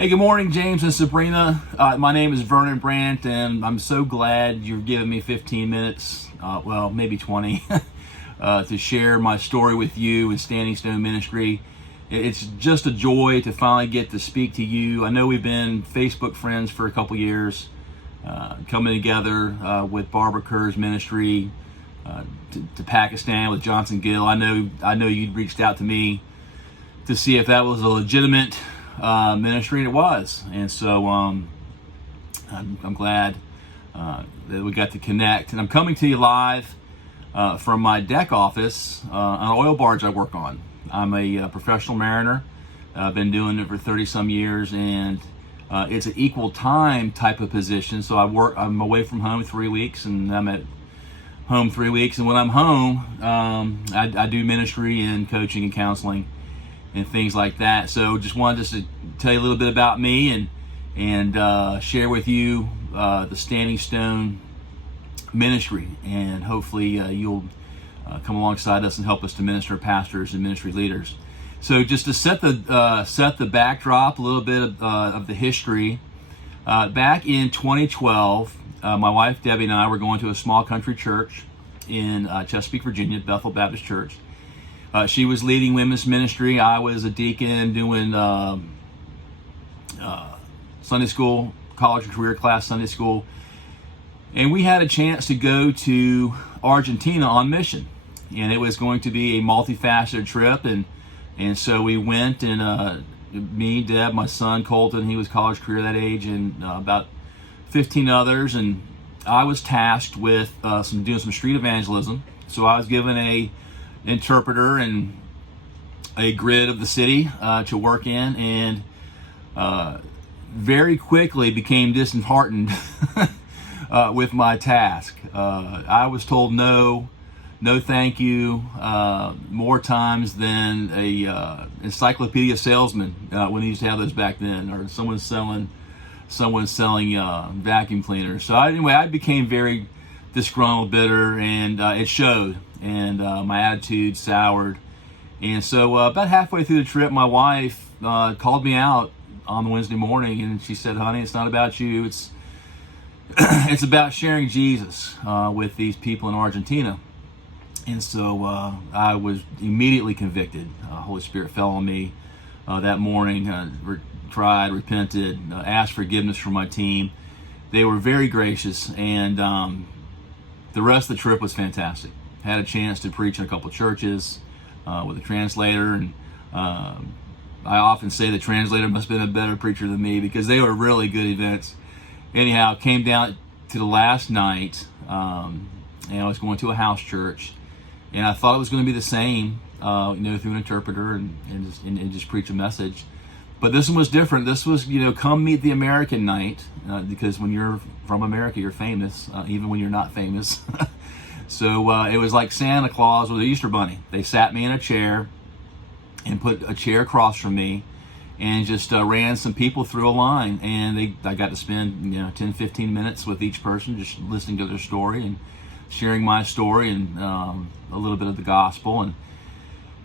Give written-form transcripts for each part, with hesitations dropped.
Hey, good morning, James and Sabrina. My name is Vernon Brandt, and I'm so glad you've given me 15 minutes, well, maybe 20, to share my story with you and Standing Stone Ministry. It's just a joy to finally get to speak to you. I know we've been Facebook friends for a couple years, coming together with Barbara Kerr's ministry to Pakistan with Johnson Gill. I know you'd reached out to me to see if that was a legitimate ministry, and it was. And so I'm glad that we got to connect. And I'm coming to you live from my deck office on an oil barge I work on. I'm a professional mariner. I've been doing it for 30 some years, and it's an equal time type of position. So I'm away from home 3 weeks, and I'm at home 3 weeks. And when I'm home, I do ministry and coaching and counseling and things like that. So just wanted to tell you a little bit about me and share with you the Standing Stone ministry, and hopefully you'll come alongside us and help us to minister to pastors and ministry leaders. So just to set the backdrop, a little bit of the history. Back in 2012, my wife Debbie and I were going to a small country church in Chesapeake, Virginia, Bethel Baptist Church. She was leading women's ministry. I was a deacon doing Sunday school, college and career class Sunday school. And we had a chance to go to Argentina on mission. And it was going to be a multifaceted trip. And so we went, and me, Deb, my son Colton, he was college career that age, and about 15 others. And I was tasked with doing some street evangelism. So I was given a interpreter and a grid of the city to work in, and very quickly became disheartened with my task. I was told no thank you, more times than a encyclopedia salesman when he used to have those back then, or someone selling vacuum cleaners. So I became very disgruntled, bitter, and it showed. And my attitude soured. And so about halfway through the trip, my wife called me out on Wednesday morning, and she said, "Honey, it's not about you. It's it's about sharing Jesus with these people in Argentina." And so I was immediately convicted. Holy Spirit fell on me that morning. Cried, repented, asked forgiveness from my team. They were very gracious, and the rest of the trip was fantastic. Had a chance to preach in a couple churches with a translator, and I often say the translator must have been a better preacher than me, because they were really good events. Anyhow, came down to the last night, and I was going to a house church, and I thought it was going to be the same, through an interpreter and just preach a message. But this one was different. This was, come meet the American night, because when you're from America, you're famous, even when you're not famous. So it was like Santa Claus with the Easter Bunny. They sat me in a chair and put a chair across from me, and just ran some people through a line. And I got to spend 10, 15 minutes with each person, just listening to their story and sharing my story and a little bit of the gospel. And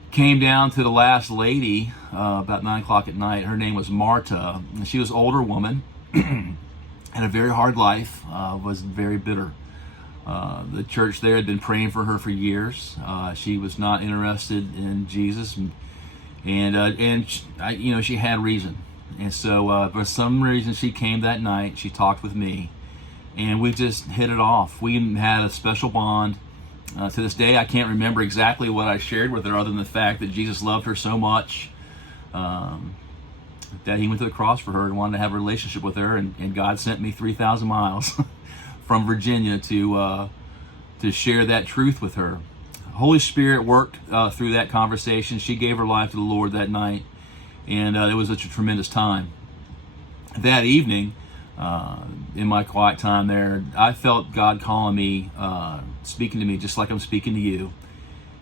came down to the last lady about 9 o'clock at night. Her name was Marta, and she was an older woman, had a very hard life, was very bitter. The church there had been praying for her for years. She was not interested in Jesus, and she had reason. And so for some reason she came that night. She talked with me, and we just hit it off. We had a special bond. To this day, I can't remember exactly what I shared with her, other than the fact that Jesus loved her so much that he went to the cross for her and wanted to have a relationship with her, and God sent me 3,000 miles from Virginia to share that truth with her. Holy Spirit worked through that conversation. She gave her life to the Lord that night, and it was a tremendous time. That evening, in my quiet time there, I felt God calling me, speaking to me just like I'm speaking to you.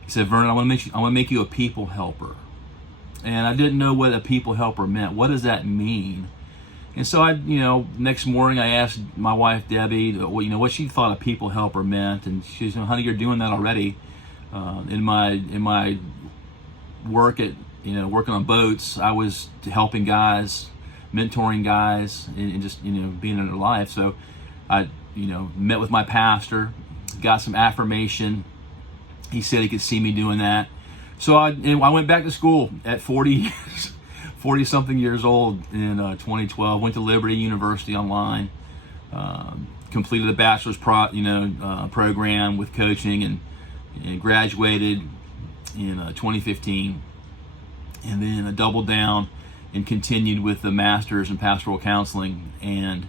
He said, "Vernon, I want to make you a people helper." And I didn't know what a people helper meant. What does that mean? And so next morning I asked my wife Debbie, what she thought a people helper meant, and she said, "Honey, you're doing that already." In my work at working on boats, I was helping guys mentoring guys and just, being in their life. So I, met with my pastor, got some affirmation. He said he could see me doing that. So I went back to school at 40 something years old in 2012. Went to Liberty University online, completed a bachelor's program with coaching, and graduated in 2015. And then I doubled down and continued with the master's in pastoral counseling and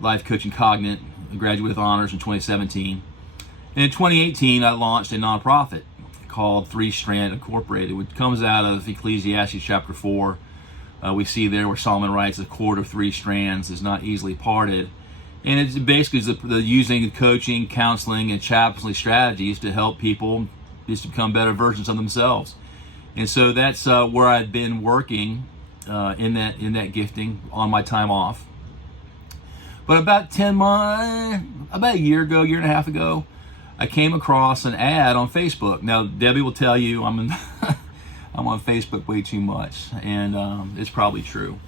life coaching cognate. I graduated with honors in 2017. And in 2018, I launched a nonprofit called Three Strand Incorporated, which comes out of Ecclesiastes chapter 4. We see there where Solomon writes, "The cord of three strands is not easily parted." And it's basically the using coaching, counseling, and chaplaincy strategies to help people just become better versions of themselves. And so that's where I've been working in that gifting on my time off. But about a year and a half ago, I came across an ad on Facebook. Now, Debbie will tell you I'm on Facebook way too much, and it's probably true.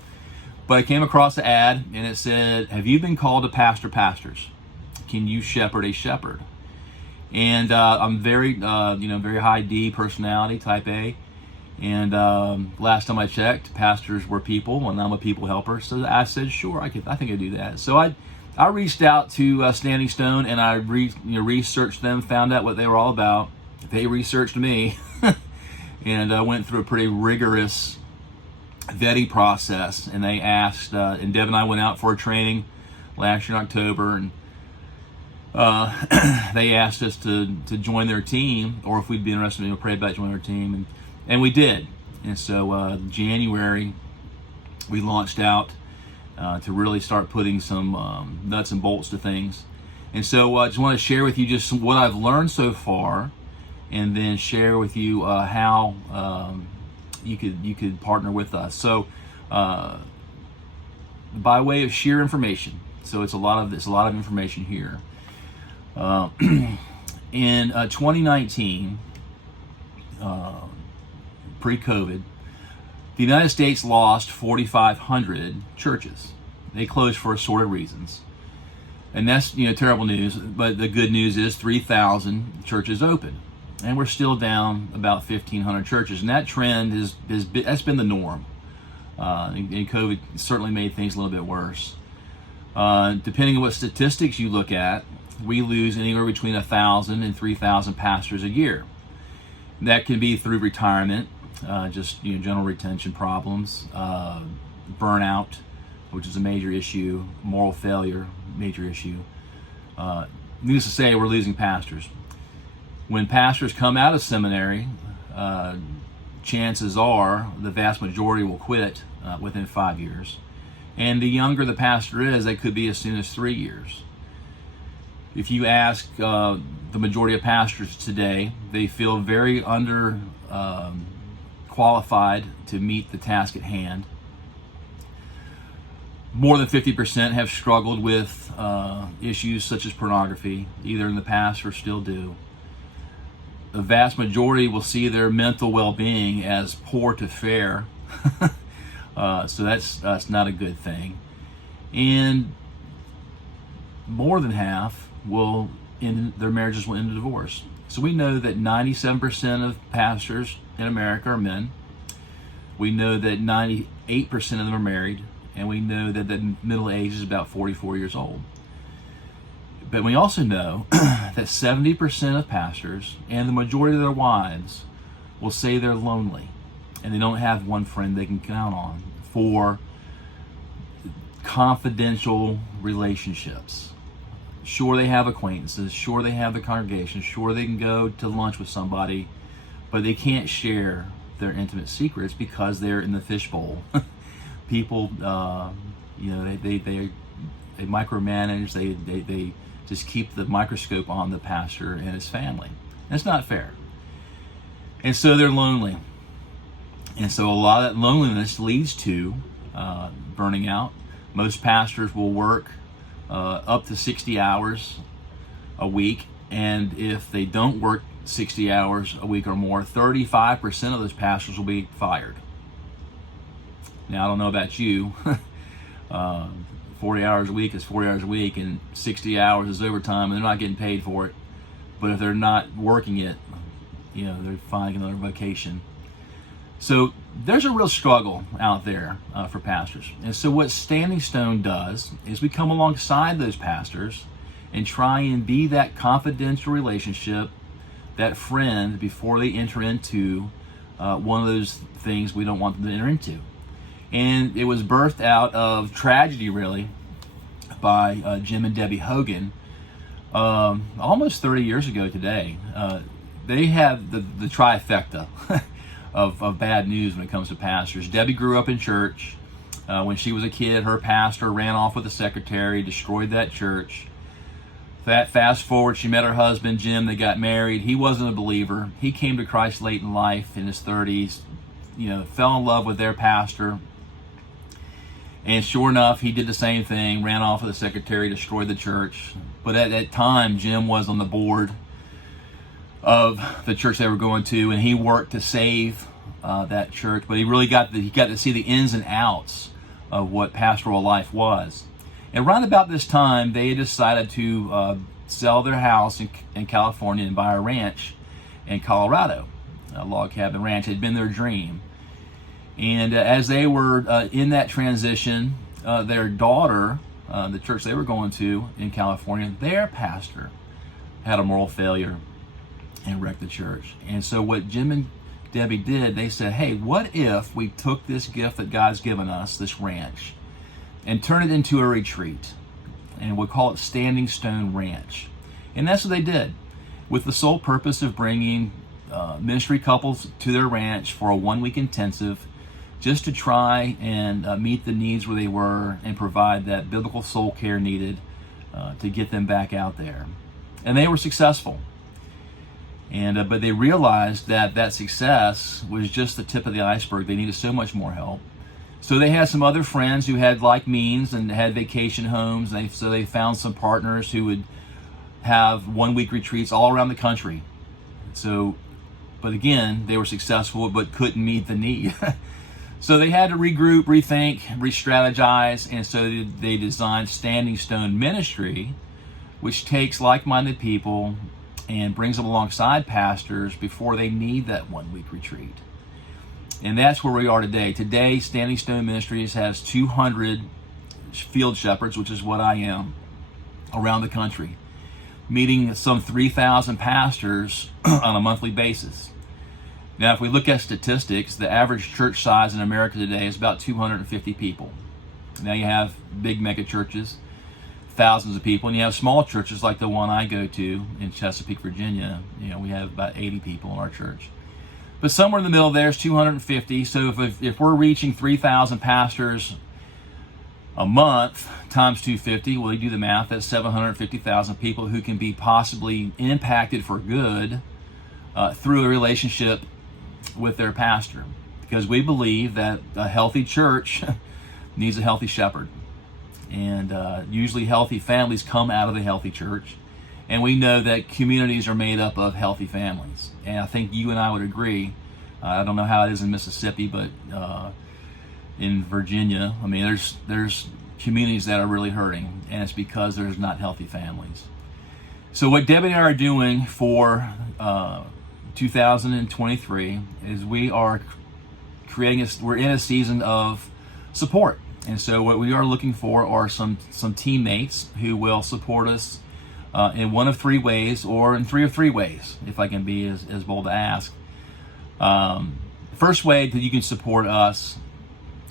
But I came across an ad, and it said, "Have you been called to pastor pastors? Can you shepherd a shepherd?" And I'm very high D personality, type A. And last time I checked, pastors were people, and I'm a people helper. So I said, sure, I think I'd do that. So I reached out to Standing Stone, and I researched them, found out what they were all about. They researched me, and I went through a pretty rigorous vetting process. And they asked, and Deb and I went out for a training last year in October, and they asked us to join their team, or if we'd be interested in pray about joining their team, and we did. And so January, we launched out to really start putting some nuts and bolts to things. And so I just want to share with you just what I've learned so far, and then share with you how you could partner with us. So by way of sheer information, so it's a lot of information here. In 2019, pre-COVID, the United States lost 4,500 churches. They closed for assorted reasons. And that's, terrible news, but the good news is 3,000 churches open. And we're still down about 1,500 churches. And that trend that's been the norm. And COVID certainly made things a little bit worse. Depending on what statistics you look at, we lose anywhere between 1,000 and 3,000 pastors a year. That can be through retirement, just general retention problems, burnout, which is a major issue, moral failure, major issue. Needless to say, we're losing pastors. When pastors come out of seminary, chances are the vast majority will quit within 5 years. And the younger the pastor is, that could be as soon as 3 years. If you ask the majority of pastors today, they feel very under qualified to meet the task at hand. More than 50% have struggled with issues such as pornography, either in the past or still do. The vast majority will see their mental well-being as poor to fair. So that's not a good thing. And more than half their marriages will end in divorce. So we know that 97% of pastors in America are men. We know that 98% of them are married, and we know that the middle age is about 44 years old. But we also know that 70% of pastors and the majority of their wives will say they're lonely and they don't have one friend they can count on for confidential relationships. Sure, they have acquaintances, sure they have the congregation, sure they can go to lunch with somebody, but they can't share their intimate secrets because they're in the fishbowl. People, they micromanage, they just keep the microscope on the pastor and his family. That's not fair. And so they're lonely. And so a lot of that loneliness leads to burning out. Most pastors will work up to 60 hours a week, and if they don't work 60 hours a week or more, 35% of those pastors will be fired. Now, I don't know about you. 40 hours a week is 40 hours a week, and 60 hours is overtime, and they're not getting paid for it. But if they're not working it, they're finding another vocation. So there's a real struggle out there for pastors. And so what Standing Stone does is we come alongside those pastors and try and be that confidential relationship, that friend, before they enter into one of those things we don't want them to enter into. And it was birthed out of tragedy, really, by Jim and Debbie Hogan almost 30 years ago today. They have the trifecta of bad news when it comes to pastors. Debbie grew up in church. When she was a kid, her pastor ran off with a secretary, destroyed that church. Fast forward, she met her husband, Jim. They got married. He wasn't a believer. He came to Christ late in life, in his 30s, fell in love with their pastor. And sure enough, he did the same thing, ran off with the secretary, destroyed the church. But at that time, Jim was on the board of the church they were going to, and he worked to save that church. But he really got to see the ins and outs of what pastoral life was. And right about this time, they decided to sell their house in California and buy a ranch in Colorado. A log cabin ranch had been their dream. And as they were in that transition, their daughter, the church they were going to in California, their pastor had a moral failure and wrecked the church. And so what Jim and Debbie did, they said, hey, what if we took this gift that God's given us, this ranch, and turn it into a retreat? And we'll call it Standing Stone Ranch. And that's what they did, with the sole purpose of bringing ministry couples to their ranch for a 1-week intensive, just to try and meet the needs where they were and provide that biblical soul care needed to get them back out there. And they were successful. And but they realized that success was just the tip of the iceberg. They needed so much more help. So they had some other friends who had like means and had vacation homes. So they found some partners who would have 1-week retreats all around the country. So, but again, they were successful but couldn't meet the need. So they had to regroup, rethink, re-strategize, and so they designed Standing Stone Ministry, which takes like-minded people and brings them alongside pastors before they need that 1-week retreat. And that's where we are today. Today, Standing Stone Ministries has 200 field shepherds, which is what I am, around the country, meeting some 3,000 pastors on a monthly basis. Now, if we look at statistics, the average church size in America today is about 250 people. Now you have big mega churches, thousands of people, and you have small churches like the one I go to in Chesapeake, Virginia. We have about 80 people in our church. But somewhere in the middle there is 250. So if we're reaching 3,000 pastors a month times 250, well, you do the math, that's 750,000 people who can be possibly impacted for good through a relationship with their pastor, because we believe that a healthy church needs a healthy shepherd, and usually healthy families come out of a healthy church, and we know that communities are made up of healthy families, and I think you and I would agree. I don't know how it is in Mississippi, but in Virginia, I mean, there's communities that are really hurting, and it's because there's not healthy families. So what Debbie and I are doing for 2023 is we are we're in a season of support. And so what we are looking for are some teammates who will support us in one of 3 ways, or in 3 of 3 ways, if I can be as bold to ask. First way that you can support us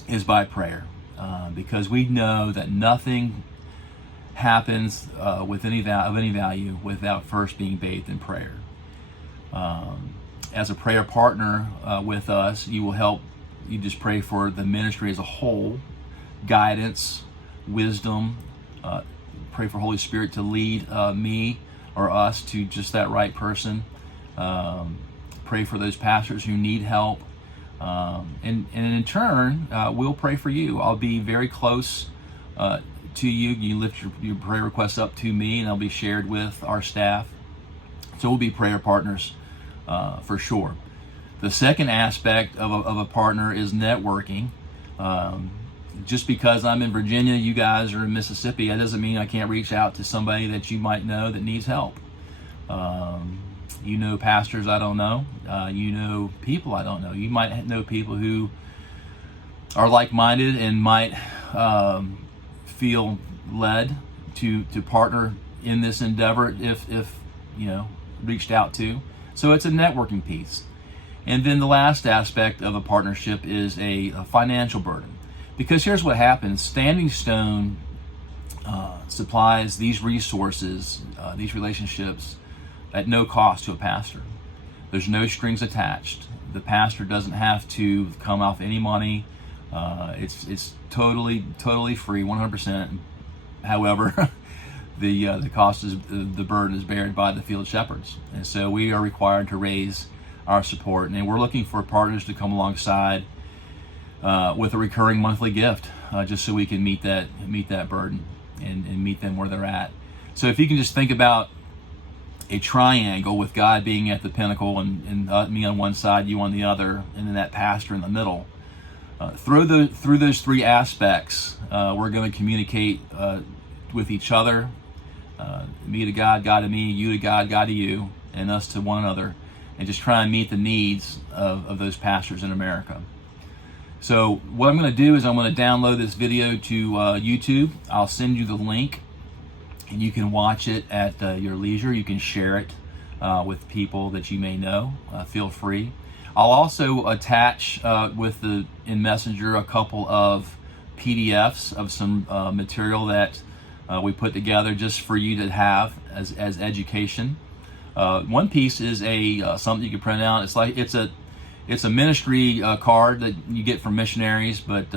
is by prayer, because we know that nothing happens with any value without first being bathed in prayer. As a prayer partner with us, you just pray for the ministry as a whole, guidance, wisdom, pray for Holy Spirit to lead me or us to just that right person. Pray for those pastors who need help. And in turn, we'll pray for you. I'll be very close to you. You lift your prayer requests up to me, and they'll be shared with our staff. So we'll be prayer partners for sure. The second aspect of a partner is networking. Just because I'm in Virginia, you guys are in Mississippi, that doesn't mean I can't reach out to somebody that you might know that needs help. You know pastors I don't know. You know people I don't know. You might know people who are like-minded and might feel led to partner in this endeavor if reached out to. So it's a networking piece. And then the last aspect of a partnership is a financial burden. Because here's what happens. Standing Stone supplies these resources, these relationships, at no cost to a pastor. There's no strings attached. The pastor doesn't have to come off any money. It's totally free, 100%. However, the cost is the burden is borne by the field shepherds, and so we are required to raise our support, and we're looking for partners to come alongside with a recurring monthly gift, just so we can meet that burden and meet them where they're at. So if you can just think about a triangle with God being at the pinnacle and me on one side, you on the other, and then that pastor in the middle. Through those three aspects, we're going to communicate with each other, me to God, God to me, you to God, God to you, and us to one another, and just try and meet the needs of those pastors in America. So what I'm going to do is I'm going to download this video to YouTube. I'll send you the link, and you can watch it at your leisure. You can share it with people that you may know. Feel free. I'll also attach in Messenger a couple of PDFs of some material that we put together just for you to have as education. One piece is something you can print out. It's a ministry card that you get from missionaries, but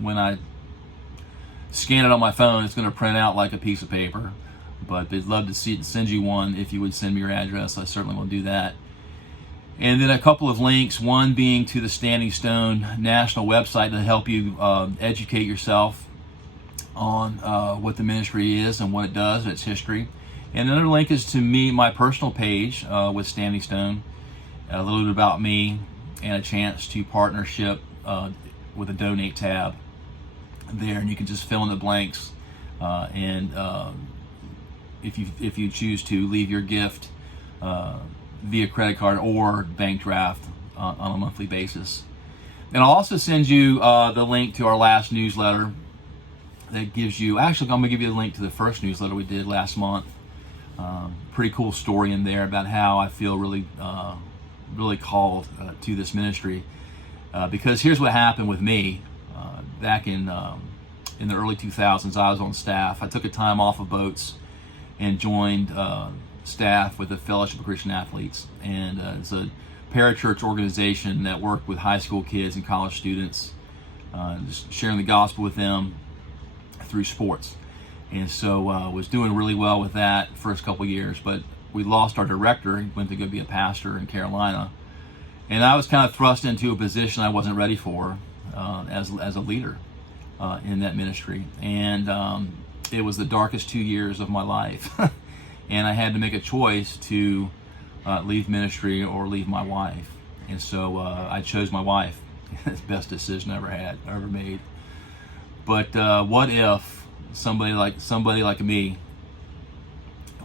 when I scan it on my phone, it's going to print out like a piece of paper. But they'd love to send you one. If you would send me your address, I certainly will do that. And then a couple of links, one being to the Standing Stone national website to help you educate yourself on what the ministry is and what it does, its history. And another link is to my personal page with Standing Stone, a little bit about me, and a chance to partnership with a donate tab there, and you can just fill in the blanks, and if you choose to leave your gift via credit card or bank draft on a monthly basis. And I'll also send you the link to our last newsletter that gives you, actually I'm going to give you a link to the first newsletter we did last month. Pretty cool story in there about how I feel really called to this ministry, because here's what happened with me. Back in the early 2000s, I was on staff. I took a time off of boats and joined staff with the Fellowship of Christian Athletes, and it's a parachurch organization that worked with high school kids and college students, just sharing the gospel with them through sports. And so was doing really well with that first couple years, but we lost our director. He went to go be a pastor in Carolina, and I was kind of thrust into a position I wasn't ready for as a leader in that ministry. And it was the darkest 2 years of my life. And I had to make a choice to leave ministry or leave my wife. And so I chose my wife. It's the best decision I ever made. But what if somebody like me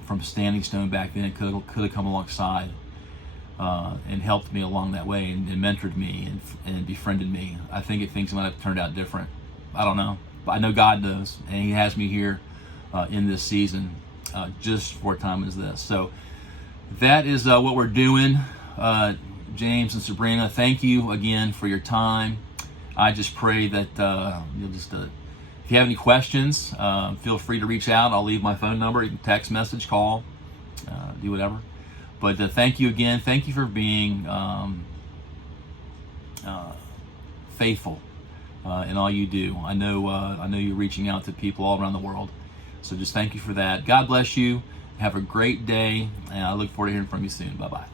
from Standing Stone back then could have come alongside and helped me along that way, and mentored me and befriended me? I think things might have turned out different. I don't know, but I know God knows, and He has me here in this season just for a time as this. So that is what we're doing. James and Sabrina, thank you again for your time. I just pray that you'll just, if you have any questions, feel free to reach out. I'll leave my phone number. You can text message, call, do whatever. But thank you again. Thank you for being faithful in all you do. I know you're reaching out to people all around the world. So just thank you for that. God bless you. Have a great day, and I look forward to hearing from you soon. Bye-bye.